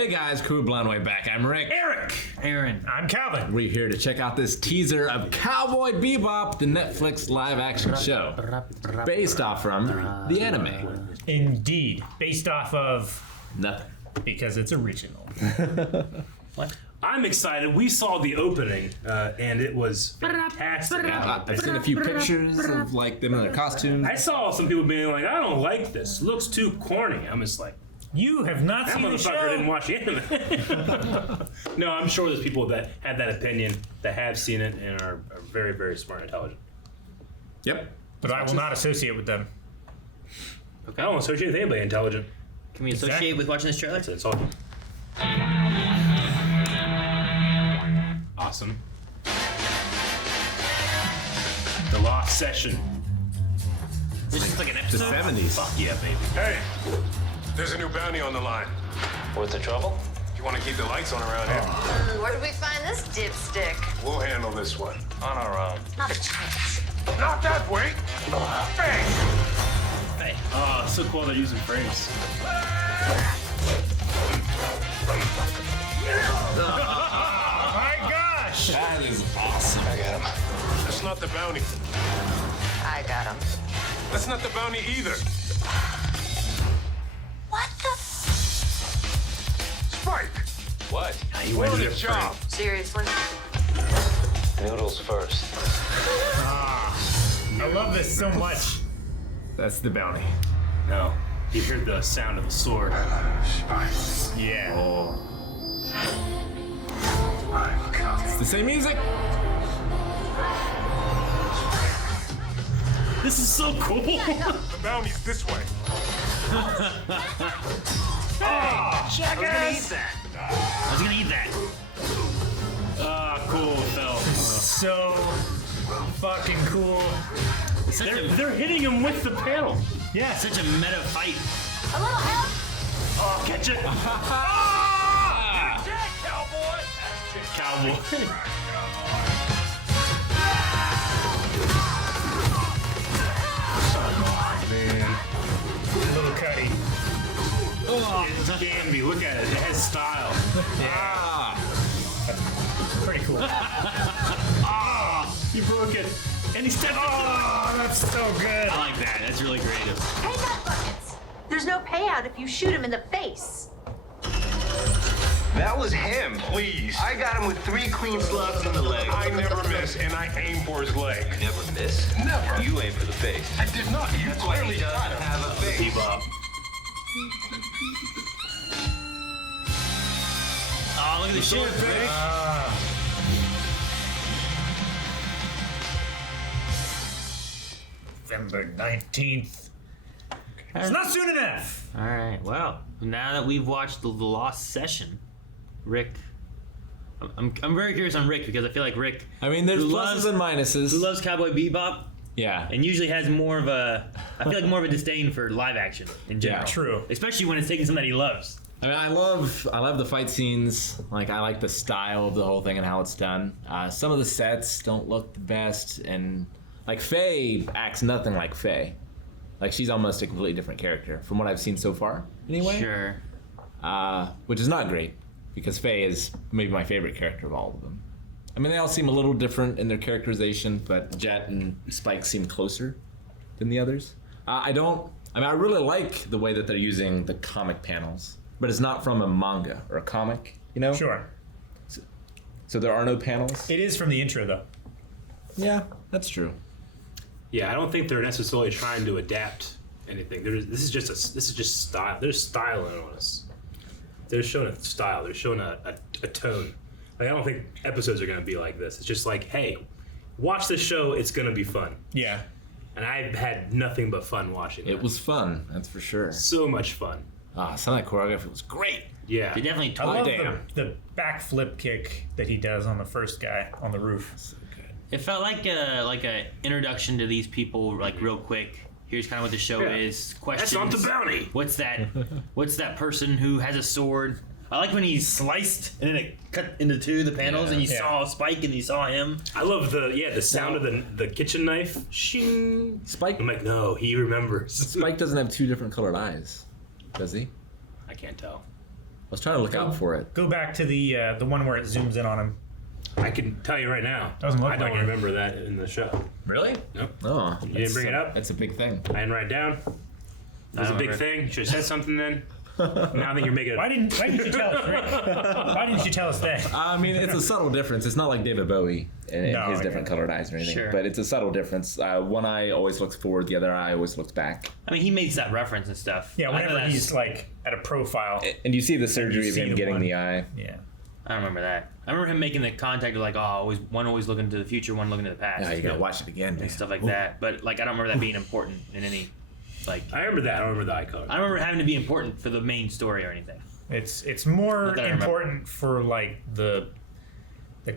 Hey guys, Crew Blown Way back. I'm Rick. Eric. Aaron. I'm Calvin. We're here to check out this teaser of Cowboy Bebop, the Netflix live-action show, based off from the anime. Indeed. Based off of... Nothing. Because it's original. What? I'm excited. We saw the opening, and it was fantastic. I've seen a few pictures of like them in their costumes. I saw some people being like, I don't like this. Looks too corny. I'm just like, You have not that seen the motherfucker show. didn't watch the anime. No, I'm sure there's people that had that opinion, that have seen it, and are very, very smart and intelligent. Yep. But I will not associate with them. I don't associate with anybody intelligent. Can we associate with watching this trailer? That's all. Awesome. The Lost Session. This is like an The episode. 70s. Fuck yeah, baby. Hey, there's a new bounty on the line. What's the trouble? You want to keep the lights on around here? Where did we find this dipstick? We'll handle this one. On our own. Not a chance. Not that way! Bang! Oh, so cool they're using frames. Oh my gosh! That is awesome. I got him. That's not the bounty. I got him. That's not the bounty either. What the? Spike! What? We're on the job. Seriously? Noodles first. I love this so much. That's the bounty. No. You hear the sound of the sword. Yeah. It's the same music. This is so cool. The bounty's this way. Jackass! I was gonna eat that. Ah, cool, Phil. So fucking cool. They're hitting him with the panel. Yeah. Such a meta fight. A little help? Oh, catch it. Cowboy. Little Cuddy. It's Gamby. Look at it. It has style. Pretty cool. You broke it. And he stepped Oh, that's so good. I like that. That's really creative. Hey, nut buckets. There's no payout if you shoot him in the face. That was him. Please. I got him with 3 clean slugs in the leg. I never miss, and I aim for his leg. Never miss? Never. You aim for the face. I did not. You That's why clearly he got doesn't him. have a face. Bebop. Oh, look at the ship. November 19th. It's not soon enough. All right. Well, now that we've watched the Lost Session, Rick, I'm very curious on Rick because I feel like Rick, I mean, there's Who pluses loves- and minuses. who loves Cowboy Bebop, Yeah. and usually has more of a, I feel like more of a disdain for live action in general. Yeah. True. Especially when it's taking something that he loves. I mean, I love the fight scenes. Like, I like the style of the whole thing and how it's done. Some of the sets don't look the best, and like Faye acts nothing like Faye. Like, she's almost a completely different character from what I've seen so far. Anyway, Sure. which is not great because Faye is maybe my favorite character of all of them. I mean, they all seem a little different in their characterization, but Jet and Spike seem closer than the others. I really like the way that they're using the comic panels, but it's not from a manga or a comic, you know? Sure. So there are no panels? It is from the intro, though. Yeah, that's true. Yeah, I don't think they're necessarily trying to adapt anything. This is just style. There's style in on us. They're showing a style. They're showing a tone. Like, I don't think episodes are going to be like this. It's just like, hey, watch this show. It's going to be fun. Yeah. And I've had nothing but fun watching it. It was fun, that's for sure. So much fun. Some of that choreography was great. Yeah. They definitely I told love damn. the backflip kick that he does on the first guy on the roof. So good. It felt like a introduction to these people, like real quick. Here's kind of what the show Yeah. is. Questions. That's not the bounty. What's that? What's that person who has a sword? I like when he sliced and then it cut into two the panels, and you Yeah. saw Spike and you saw him. I love the sound of the kitchen knife. Shing. Spike I'm like, no, he remembers. Spike doesn't have 2 different colored eyes, does he? I can't tell. was trying to look out for it. Go back to the one where it zooms in on him. I can tell you right now. Doesn't look I don't like it. remember that in the show. Really? Nope. Oh, You didn't bring it up? That's a big thing. I didn't write it down. That was a don't big remember. thing. You should have said something then. Now that you're making it. Why didn't you tell us, Rick? Why didn't you tell us that? I mean, it's a subtle difference. It's not like David Bowie and No, his yeah. different colored eyes or anything. Sure. But it's a subtle difference. One eye always looks forward, the other eye always looks back. I mean, he makes that reference and stuff. Yeah, I know whenever that's- he's like at a profile. And you see the surgery you of see him the getting one. the eye. Yeah. I don't remember that. I remember him making the contact of like, oh, one always looking to the future, one looking to the past. Yeah, you gotta watch it again, man. and stuff like that. But like, I don't remember that being important in any, like, I remember that. I don't remember the eye color. I don't remember having to be important for the main story or anything. It's more Not that I remember. important for like the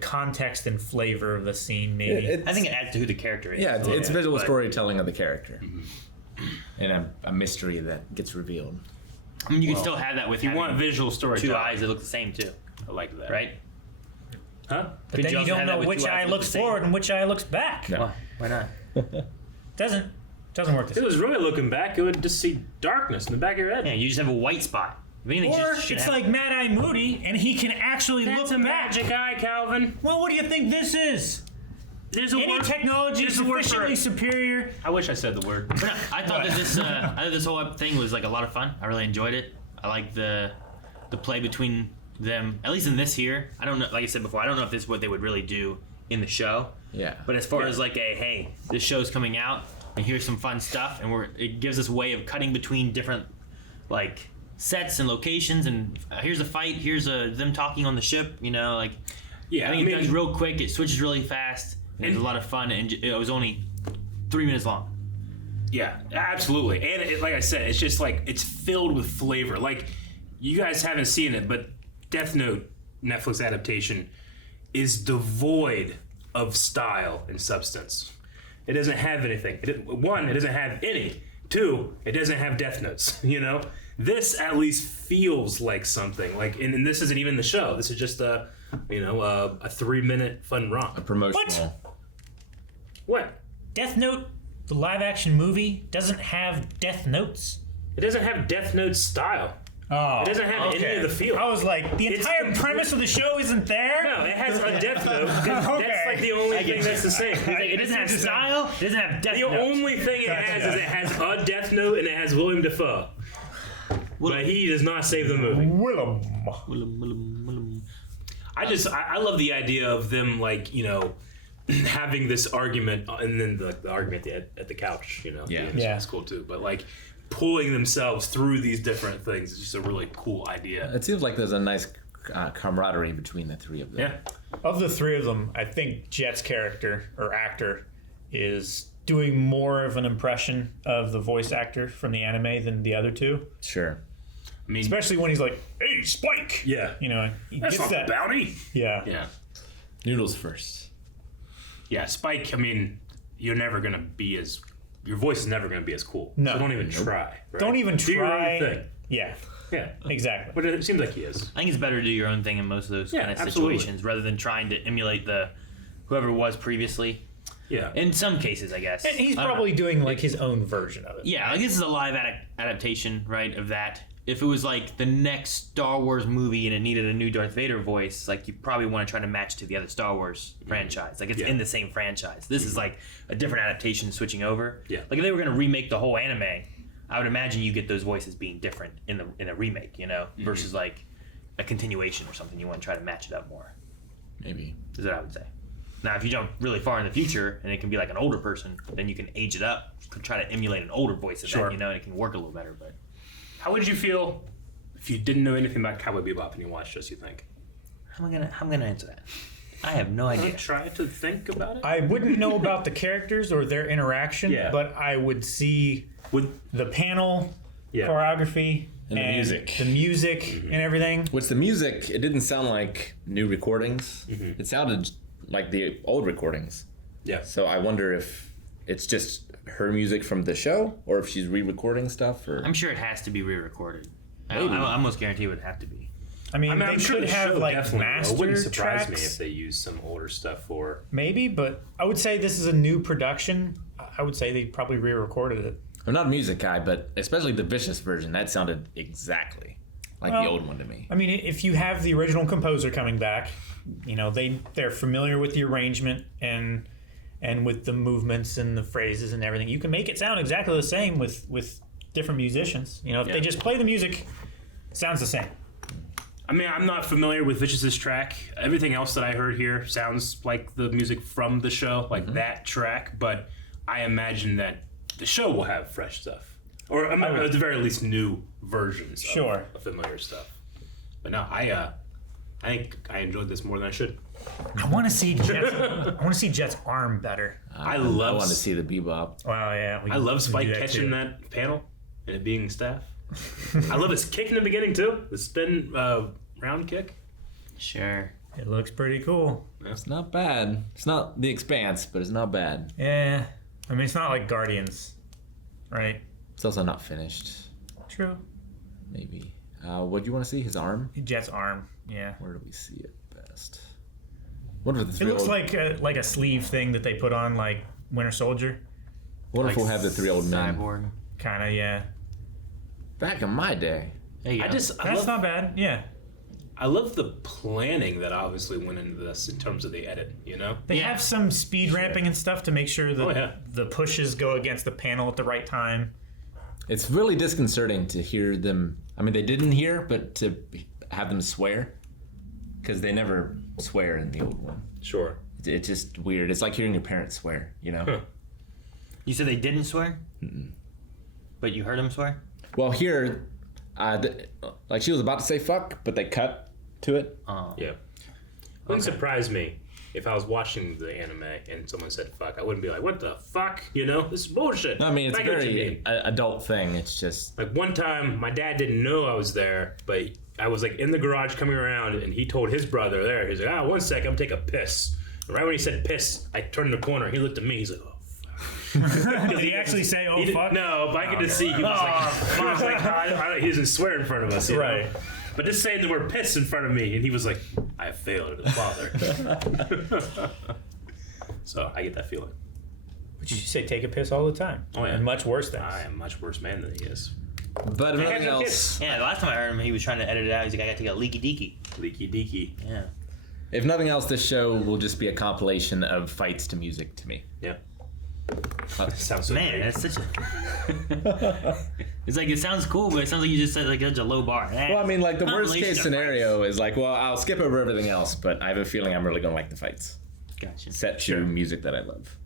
context and flavor of the scene, maybe. I think it adds to who the character is. Yeah, a little it's bit, visual but- storytelling of the character. And a mystery that gets revealed. I mean, you can still have that with If you having want visual two storytelling, eyes that look the same too, I like that. right? Huh? But Could then you you also don't have that know with which two eyes eye that look looks the same? forward and which eye looks back. No. Why not? Doesn't work the If it same. was really looking back, it would just see darkness in the back of your head. Yeah, you just have a white spot. If anything, Or just should it's have- like Mad Eye Moody, and he can actually That's look a back. magic eye, Calvin. Well, what do you think this is? There's a Any word. technology there's a word for sufficiently it. superior? I wish I said the word. But no, I thought that this, I thought this whole thing was like a lot of fun. I really enjoyed it. I like the play between them, at least in this here. I don't know, like I said before, I don't know if this is what they would really do in the show. Yeah. But as far as like a, hey, this show's coming out and here's some fun stuff, and it gives us a way of cutting between different like sets and locations, and here's a fight, here's them talking on the ship, you know, like Yeah, I think it does real quick, it switches really fast, and it's a lot of fun, and it was only 3 minutes long. Yeah, absolutely. And like I said, it's just like it's filled with flavor. Like you guys haven't seen it, but Death Note Netflix adaptation is devoid of style and substance. It doesn't have anything. One, it doesn't have any. Two, it doesn't have Death Notes. You know, this at least feels like something. Like, and this isn't even the show. This is just a 3-minute fun romp. Promotional. What? Death Note, the live-action movie, doesn't have Death Notes. It doesn't have Death Note style. Oh, It doesn't have any of the feel. I was like, the It's entire complete- premise of the show isn't there. No, it has a Death Note. That's Okay. like the only thing that's the same. It doesn't have style, it doesn't have death The notes. only thing it has is it has a Death Note and it has William Dafoe. But he does not save the movie. Willem. I love the idea of them, like, you know, having this argument and then the argument at the couch, you know. Yeah. Yeah. It's cool too. But like pulling themselves through these different things is just a really cool idea. It seems like there's a nice camaraderie between the three of them. Yeah. Of the three of them, I think Jet's character or actor is doing more of an impression of the voice actor from the anime than the other two. Sure. I mean, Especially when he's like, "Hey, Spike!" yeah. You know, he That's gets not that. the bounty. Yeah. Yeah. Noodles first. Yeah, Spike, I mean, you're never going to be as... Your voice is never going to be as cool. No. So don't even try. Right? Don't even Do your own try. thing. Yeah, Yeah. exactly. But it seems like he is. I think it's better to do your own thing in most of those Yeah, kind of absolutely. situations rather than trying to emulate whoever it was previously. Yeah. In some cases, I guess. And he's I don't know. probably doing like his own version of it. Yeah, like this is a live adaptation, right, of that. If it was like the next Star Wars movie and it needed a new Darth Vader voice, like you probably want to try to match to the other Star Wars franchise. Like it's Yeah. in the same franchise. This is like a different adaptation switching over. Yeah. Like if they were going to remake the whole anime, I would imagine you get those voices being different in a remake, you know, versus like a continuation or something. You want to try to match it up more. Maybe. Is what I would say. Now, if you jump really far in the future and it can be like an older person, then you can age it up, try to emulate an older voice of Sure. that, you know, and it can work a little better. But How would you feel if you didn't know anything about Cowboy Bebop and you watched this, you think? how am I gonna answer that? I have no idea. Try to think about it? I wouldn't know about the characters or their interaction, Yeah. but I would see Would the panel Yeah. choreography And the music. the music and everything. What's the music? It didn't sound like new recordings. It sounded like the old recordings. Yeah. So I wonder if it's just her music from the show, or if she's re-recording stuff, or I'm sure it has to be re-recorded. I Maybe. almost guarantee it would have to be. I mean, I mean, they I'm sure could the have show like definitely will. It master wouldn't surprise me tracks, if they used some older stuff for... maybe. But I would say this is a new production. I would say they probably re-recorded it. I'm not a music guy, but especially the Vicious version, that sounded exactly like the old one to me. I mean, if you have the original composer coming back, you know, they're familiar with the arrangement and with the movements and the phrases and everything. You can make it sound exactly the same with different musicians. You know, if they just play the music, it sounds the same. I mean, I'm not familiar with Vicious's track. Everything else that I heard here sounds like the music from the show, like that track. But I imagine that the show will have fresh stuff, or at the very least, new versions of familiar stuff. But no, I think I enjoyed this more than I should. I want to see Jet's arm better. I want to see the Bebop. Wow, yeah. I love Spike catching that panel and it being staff. I love his kick in the beginning too. The spin round kick. Sure. It looks pretty cool. It's not bad. It's not The Expanse, but it's not bad. Yeah. I mean, it's not like Guardians, right? It's also not finished. True. Maybe. What do you want to see? His arm? Jet's arm. Yeah. Where do we see it best? What if It looks like a sleeve thing that they put on like Winter Soldier. What if we'll have the 3 old men? Cyborg. Kind of, yeah. Back in my day. There you go. That's not bad. Yeah. I love the planning that obviously went into this in terms of the edit, you know? They have some speed ramping and stuff to make sure that the pushes go against the panel at the right time. It's really disconcerting to hear them. I mean, they didn't hear, but to have them swear. Because they never swear in the old one. Sure. It's just weird. It's like hearing your parents swear, you know? Huh. You said they didn't swear? But you heard them swear? Well, here, like she was about to say fuck, but they cut to it. Yeah. It wouldn't surprise me if I was watching the anime and someone said fuck. I wouldn't be like, what the fuck? You know, this is bullshit. No, I mean, it's I a get what you very mean. adult thing. It's just... Like one time, my dad didn't know I was there, but I was like in the garage coming around and he told his brother there, he's like, 1 sec, I'm taking a piss. And right when he said piss, I turned the corner, he looked at me, he's like, oh, fuck. Did he actually say, oh, fuck? No, but I could just see he was like, he doesn't swear in front of us, you know? But just saying the word piss in front of me, and he was like, I have failed as a father. So I get that feeling. But you say take a piss all the time. Oh, yeah. And much worse things. I am a much worse man than he is. But if nothing else... Yeah, the last time I heard him, he was trying to edit it out. He's like, I got to take a leaky deaky. Leaky deaky. Yeah. If nothing else, this show will just be a compilation of fights to music to me. Yeah. Sounds so Man, great. that's such a... It's like, it sounds cool, but it sounds like you just said like such a low bar. Well, I mean, like the worst Compilation case of scenario is like, well, I'll skip over everything else, but I have a feeling I'm really going to like the fights. Gotcha. Set to music that I love.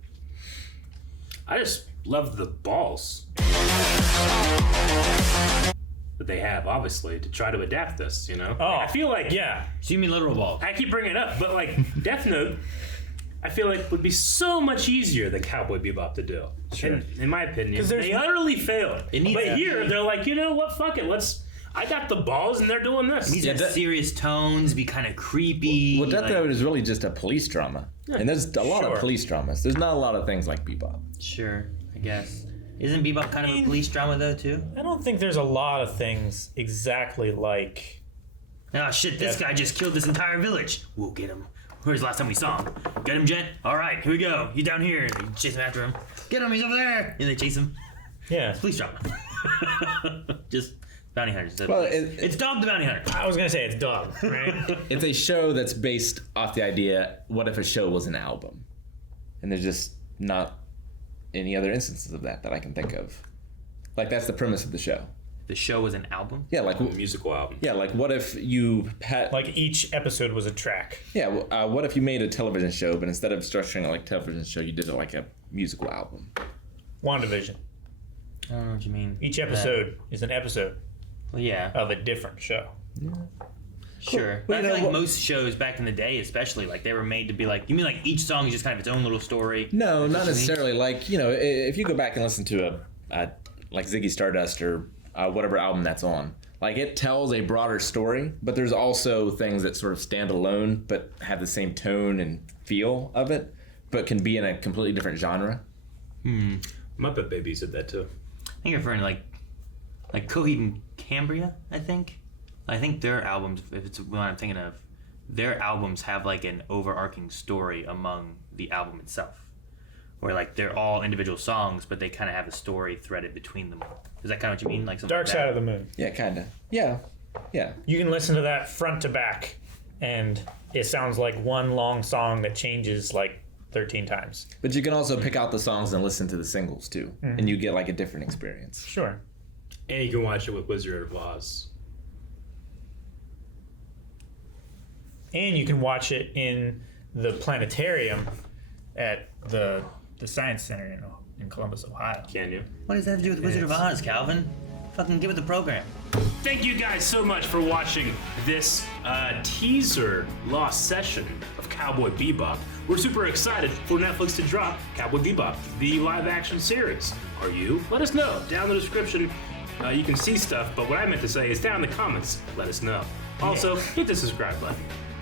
I just love the balls that they have, obviously, to try to adapt this, you know? Oh, I feel like, So you mean literal ball? I keep bringing it up, but like Death Note, I feel like would be so much easier than Cowboy Bebop to do. Sure. In my opinion, they utterly failed. It needs But that. here, they're like, you know what, fuck it, I got the balls and they're doing this. It needs to have serious tones, be kind of creepy. Well, Death Note is really just a police drama. And there's a lot of police dramas. There's not a lot of things like Bebop. Sure, I guess. Isn't Bebop kind of a police drama, though, too? I don't think there's a lot of things exactly like... Oh, shit, this guy just killed this entire village. We'll get him. Where's the last time we saw him? Get him, Jet? All right, here we go. He's down here. And they chase him after him. Get him, he's over there. And they chase him. Yeah. Police drama. Just bounty hunters. Well, It's Dog the Bounty Hunter. I was going to say it's Dog, right? It's a show that's based off the idea, what if a show was an album? And there's just not any other instances of that I can think of. Like, that's the premise of the show. The show was an album? Yeah, like... A musical album. Yeah, like, what if you had... Like, each episode was a track. Yeah, what if you made a television show, but instead of structuring it like a television show, you did it like a musical album? WandaVision. I don't know what you mean. Each episode is an episode Well, yeah. of a different show. Sure. But I feel like most shows back in the day, especially, like, they were made to be like... You mean, like, each song is just kind of its own little story? No, not necessarily. Like, you know, if you go back and listen to like Ziggy Stardust or whatever album that's on, like, it tells a broader story, but there's also things that sort of stand alone but have the same tone and feel of it, but can be in a completely different genre. Muppet Babies did that too. I think you're referring to, like Coheed and Cambria, I think. I think their albums, if it's what I'm thinking of, their albums have, like, an overarching story among the album itself. Where, like, they're all individual songs, but they kind of have a story threaded between them. Is that kind of what you mean? Like something Dark like Side that? of the Moon. Yeah, kind of. Yeah. Yeah. You can listen to that front to back, and it sounds like one long song that changes like 13 times. But you can also pick out the songs and listen to the singles too, and you get like a different experience. Sure. And you can watch it with Wizard of Oz. And you can watch it in the planetarium at the Science Center in Columbus, Ohio. Can you? What does that have to do with Wizard of Oz, Calvin? Fucking give it the program. Thank you guys so much for watching this teaser lost session of Cowboy Bebop. We're super excited for Netflix to drop Cowboy Bebop, the live action series. Are you? Let us know. Down in the description, you can see stuff, but what I meant to say is down in the comments, let us know. Also, hit the subscribe button.